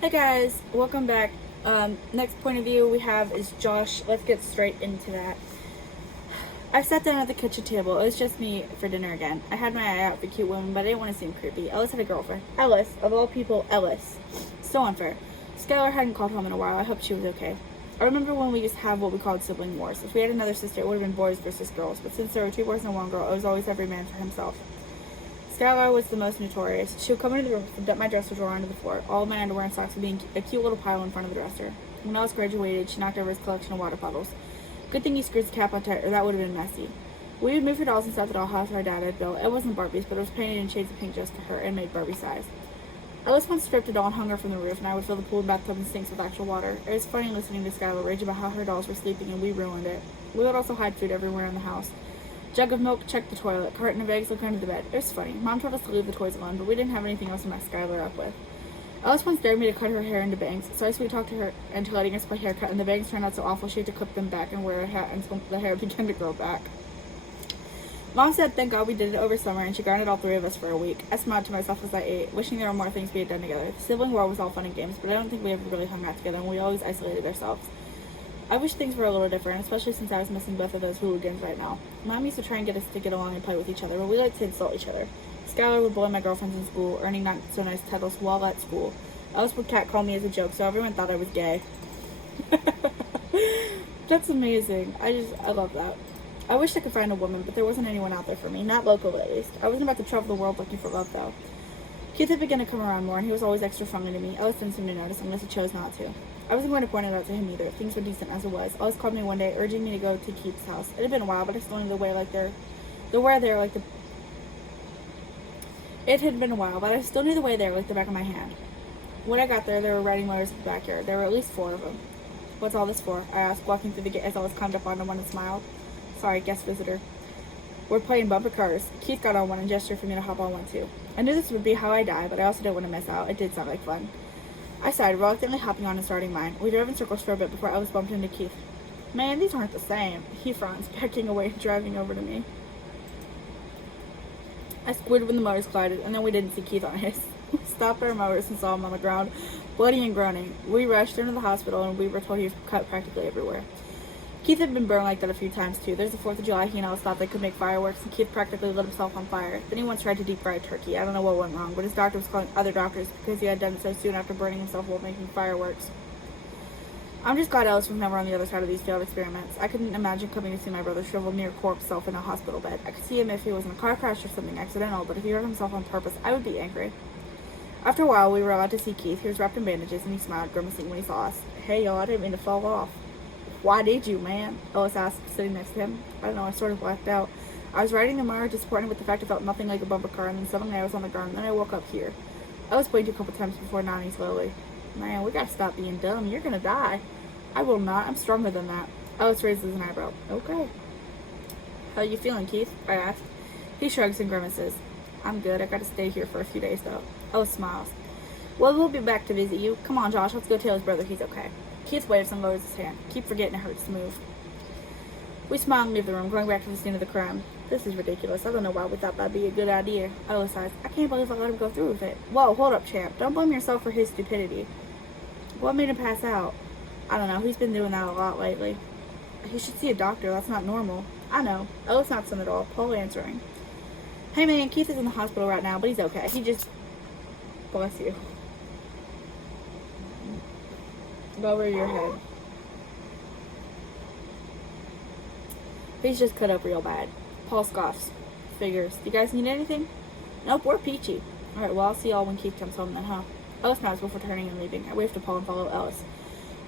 Hey guys, welcome back. Next point of view we have is Josh. Let's get straight into that. I sat down at the kitchen table. It was just me for dinner again. I had my eye out for cute women, but I didn't want to seem creepy. Ellis had a girlfriend. Ellis, of all people, Ellis. So unfair. Skylar hadn't called home in a while. I hoped she was okay. I remember when we used to have what we called sibling wars. If we had another sister, it would have been boys versus girls, but since there were two boys and one girl, it was always every man for himself. Skylar was the most notorious. She would come into the room and dump my dresser drawer onto the floor. All of my underwear and socks would be in a cute little pile in front of the dresser. When Ellis graduated, she knocked over his collection of water bottles. Good thing he screwed the cap on tight, or that would have been messy. We would move her dolls inside the dollhouse our dad had built. It wasn't Barbie's, but it was painted in shades of pink just for her and made Barbie size. Ellis once stripped a doll and hung her from the roof, and I would fill the pool and bathtub and sinks with actual water. It was funny listening to Skylar rage about how her dolls were sleeping and we ruined it. We would also hide food everywhere in the house. Jug of milk, checked the toilet. Carton of eggs looked under the bed. It was funny. Mom told us to leave the toys alone, but we didn't have anything else to mess Skylar up with. Alice once dared me to cut her hair into bangs, so I sweet talked to her into letting us play haircut, and the bangs turned out so awful she had to clip them back and wear a hat until the hair began to grow back. Mom said thank God we did it over summer, and she grounded all three of us for a week. I smiled to myself as I ate, wishing there were more things we had done together. The sibling war was all fun and games, but I don't think we ever really hung out together, and we always isolated ourselves. I wish things were a little different, especially since I was missing both of those hooligans right now. Mom used to try and get us to get along and play with each other, but we liked to insult each other. Skylar would bully my girlfriends in school, earning not so nice titles while at school. Ellis would catcall me as a joke, so everyone thought I was gay. That's amazing. I love that. I wish I could find a woman, but there wasn't anyone out there for me, not local at least. I wasn't about to travel the world looking for love, though. Keith had begun to come around more, and he was always extra friendly to me. Ellis didn't seem to notice unless he chose not to. I wasn't going to point it out to him either. Things were decent as it was. Ellis called me one day, urging me to go to Keith's house. It had been a while, but I still knew the way like the back of my hand. When I got there, there were riding motors in the backyard. There were at least 4 of them. What's all this for? I asked, walking through the gate as Ellis climbed up onto one and smiled. Sorry, guest visitor. We're playing bumper cars. Keith got on one and gestured for me to hop on one too. I knew this would be how I die, but I also didn't want to miss out. It did sound like fun. I sighed, reluctantly hopping on and starting mine. We drove in circles for a bit before Ellis bumped into Keith. Man, these aren't the same. He frowned, backing away and driving over to me. I squirted when the motors collided, and then we didn't see Keith on his. We stopped our motors and saw him on the ground, bloody and groaning. We rushed him to the hospital, and we were told he was cut practically everywhere. Keith had been burned like that a few times too. There's the 4th of July, he and Alice thought they could make fireworks, and Keith practically lit himself on fire. Then he once tried to deep fry a turkey. I don't know what went wrong, but his doctor was calling other doctors because he had done it so soon after burning himself while making fireworks. I'm just glad Alice was never on the other side of these failed experiments. I couldn't imagine coming to see my brother shriveled near corpse self in a hospital bed. I could see him if he was in a car crash or something accidental, but if he hurt himself on purpose, I would be angry. After a while, we were allowed to see Keith. He was wrapped in bandages, and he smiled, grimacing when he saw us. Hey, y'all, I didn't mean to fall off. Why did you, man? Ellis asked, sitting next to him. I don't know, I sort of blacked out. I was riding the mower, disappointed with the fact I felt nothing like a bumper car, and then suddenly I was on the ground, and then I woke up here. Ellis blinked a couple times before nodding slowly. Man, we gotta stop being dumb. You're gonna die. I will not. I'm stronger than that. Ellis raised his eyebrow. Okay. How you feeling, Keith? I asked. He shrugs and grimaces. I'm good. I gotta stay here for a few days, though. Ellis smiles. Well, we'll be back to visit you. Come on, Josh. Let's go tell his brother he's okay. Keith waves and lowers his hand. Keep forgetting it hurts to move. We smiled and leave the room, going back to the scene of the crime. This is ridiculous. I don't know why we thought that'd be a good idea. Ellis sighs. I can't believe I let him go through with it. Whoa, hold up, champ. Don't blame yourself for his stupidity. What made him pass out? I don't know. He's been doing that a lot lately. He should see a doctor. That's not normal. I know. Ellis not son at all. Paul answering. Hey man, Keith is in the hospital right now, but he's okay. He just... Bless you. Lower your head. He's just cut up real bad. Paul scoffs. Figures. Do you guys need anything? Nope, we're peachy. Alright, well, I'll see y'all when Keith comes home then, huh? Ellis nods before turning and leaving. I waved to Paul and followed Ellis.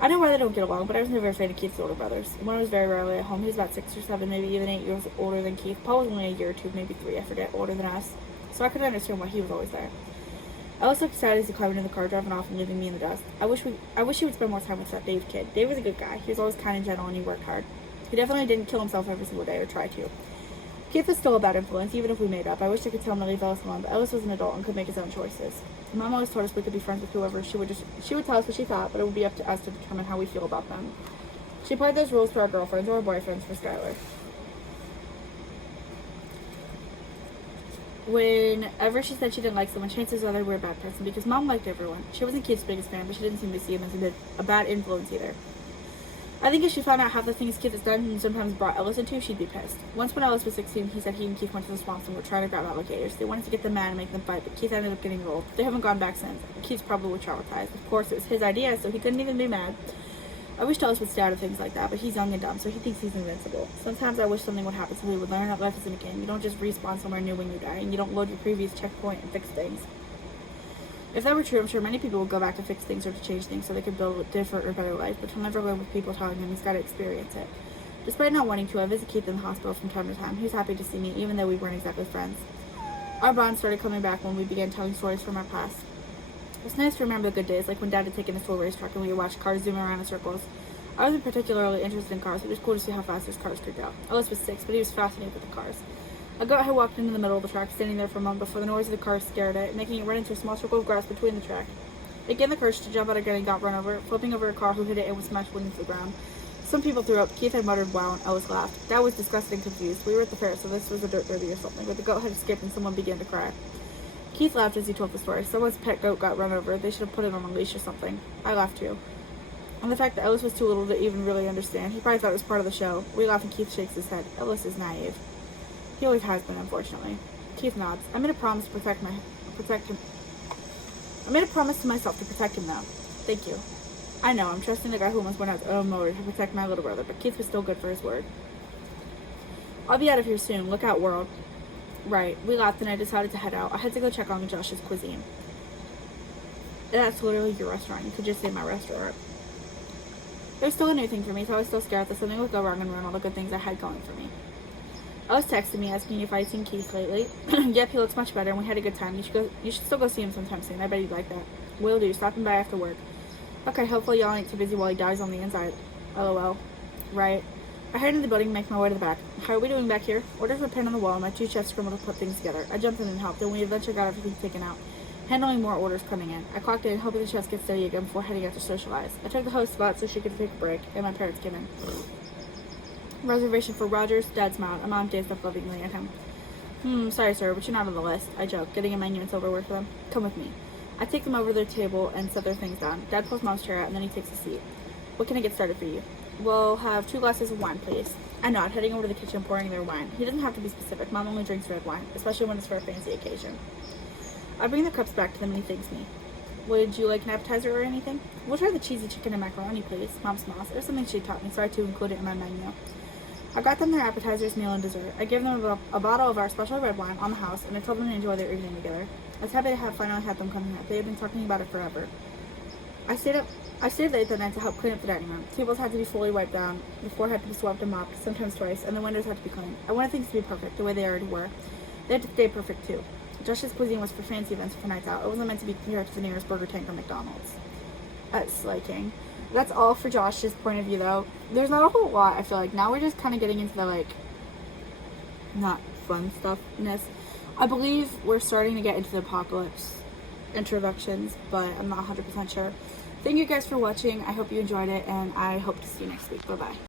I know why they don't get along, but I was never a fan of Keith's older brothers. One was very rarely at home. He was about 6 or 7, maybe even 8 years older than Keith. Paul was only a year or 2, maybe 3, I forget, older than us. So I could understand why he was always there. Ellis looked sad as he climbed into the car, driving off and leaving me in the dust. I wish he would spend more time with that Dave kid. Dave was a good guy. He was always kind and gentle, and he worked hard. He definitely didn't kill himself every single day, or try to. Keith was still a bad influence, even if we made up. I wish I could tell him to leave Ellis alone, but Ellis was an adult and could make his own choices. Mom always told us we could be friends with whoever. She would tell us what she thought, but it would be up to us to determine how we feel about them. She applied those rules to our girlfriends or our boyfriends for Skylar. Whenever she said she didn't like someone, chances are they were a bad person because Mom liked everyone. She wasn't Keith's biggest fan, but she didn't seem to see him as a bad influence either. I think if she found out half the things Keith has done and sometimes brought Ellis into, she'd be pissed. Once when Ellis was 16, he said he and Keith went to the swamps and were trying to grab alligators. They wanted to get them mad and make them fight, but Keith ended up getting rolled. They haven't gone back since. Keith's probably traumatized. Of course, it was his idea, so he couldn't even be mad. I wish Ellis would stay out of things like that, but he's young and dumb, so he thinks he's invincible. Sometimes I wish something would happen so he would learn that life isn't a game. You don't just respawn somewhere new when you die, and you don't load your previous checkpoint and fix things. If that were true, I'm sure many people would go back to fix things or to change things so they could build a different or better life, but he'll never live with people telling him he's got to experience it. Despite not wanting to, I visit Keith in the hospital from time to time. He was happy to see me, even though we weren't exactly friends. Our bond started coming back when we began telling stories from our past. It was nice to remember the good days, like when Dad had taken us to a racetrack and we would watch cars zoom around in circles. I wasn't particularly interested in cars, but it was cool to see how fast those cars could go. Ellis was 6, but he was fascinated with the cars. A goat had walked into the middle of the track, standing there for a moment before the noise of the cars scared it, making it run into a small circle of grass between the track. It gained the courage to jump out again and got run over, flipping over a car who hit it and was smashed into the ground. Some people threw up. Keith had muttered wow, and Ellis laughed. Dad was disgusted and confused. We were at the fair, so this was a dirt derby or something, but the goat had escaped and someone began to cry. Keith laughed as he told the story. Someone's pet goat got run over. They should have put it on a leash or something. I laughed too. And the fact that Ellis was too little to even really understand. He probably thought it was part of the show. We laugh and Keith shakes his head. Ellis is naive. He always has been, unfortunately. Keith nods. I made a promise to protect him. I made a promise to myself to protect him now. Thank you. I know, I'm trusting the guy who almost went out his own motor to protect my little brother, but Keith was still good for his word. I'll be out of here soon. Look out, world. Right. We laughed and I decided to head out. I had to go check on Josh's cuisine. That's literally your restaurant. You could just say my restaurant. It was still a new thing for me, so I was still scared that something would go wrong and ruin all the good things I had going for me. Ellis texted me asking if I'd seen Keith lately. Yep, he looks much better and we had a good time. You should still go see him sometime soon. I bet he'd like that. Will do. Stopping by after work. Okay, hopefully y'all ain't too busy while he dies on the inside. LOL. Right. I head into the building and make my way to the back. How are we doing back here? Orders were pinned on the wall and my 2 chefs scrambled to put things together. I jumped in and helped, and we eventually got everything taken out, handling more orders coming in. I clocked in, hoping the chefs get steady again before heading out to socialize. I took the host spot so she could take a break, and my parents came in. Reservation for Rogers. Dad smiled, and Mom gazed up lovingly at him. Sorry, sir, but you're not on the list. I joked, getting a menu and silverware for them. Come with me. I take them over to their table and set their things down. Dad pulls Mom's chair out, and then he takes a seat. What can I get started for you? We'll have 2 glasses of wine, please. I nod, heading over to the kitchen, pouring their wine. He doesn't have to be specific. Mom only drinks red wine, especially when it's for a fancy occasion. I bring the cups back to them, and he thanks me. Would you like an appetizer or anything? We'll try the cheesy chicken and macaroni, please. Mom smiles. It was something she taught me, so I to include it in my menu. I got them their appetizers, meal, and dessert. I gave them a bottle of our special red wine on the house, and I told them to enjoy their evening together. I was happy to have finally had them come here. They had been talking about it forever. I stayed late that night to help clean up the dining room. Tables had to be fully wiped down, the floor had to be swept and mopped, sometimes twice, and the windows had to be cleaned. I wanted things to be perfect, the way they already were. They had to stay perfect, too. Josh's cuisine was for fancy events for nights out. It wasn't meant to be compared to the nearest Burger King or McDonald's. That's sliking. That's all for Josh's point of view, though. There's not a whole lot, I feel like. Now we're just kind of getting into the, not fun stuffness. I believe we're starting to get into the apocalypse introductions, but I'm not 100% sure. Thank you guys for watching. I hope you enjoyed it, and I hope to see you next week. Bye-bye.